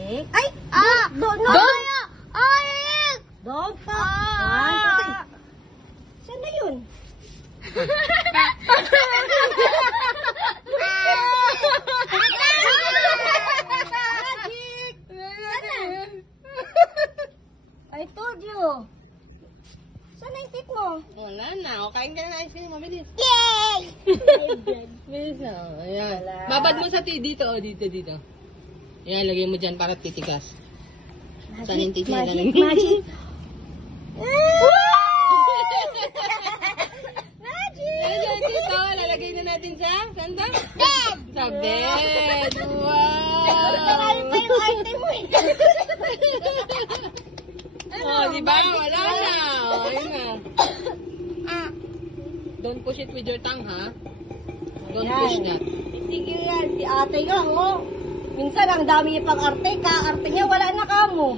Magic. Ay! Doon! Doon pa! Saan na yun? Magic! I told you. Saan na yung tip mo? Wala na. O, kain ka na ng ice cream. Mabilis. Yay! Bilis na. Ayan. Wala. Babad mo sa dito. O, dito. Ayan, lagay mo dyan para titigas. Saan yung titigas? Magic! Magic! Ayan, dito. Lalagay na natin sa, saan ba? Bed! Sa bed. Wow! Marami pa yung item mo eh. Oh, di ba? Wala na. Oh, ayun na. Don't push it with your tongue, ha? Don't Ayan. push that. Sige yan, si ate nga, oh. Minsan ang dami niya pang arte, ka-arte niya, wala na kamo.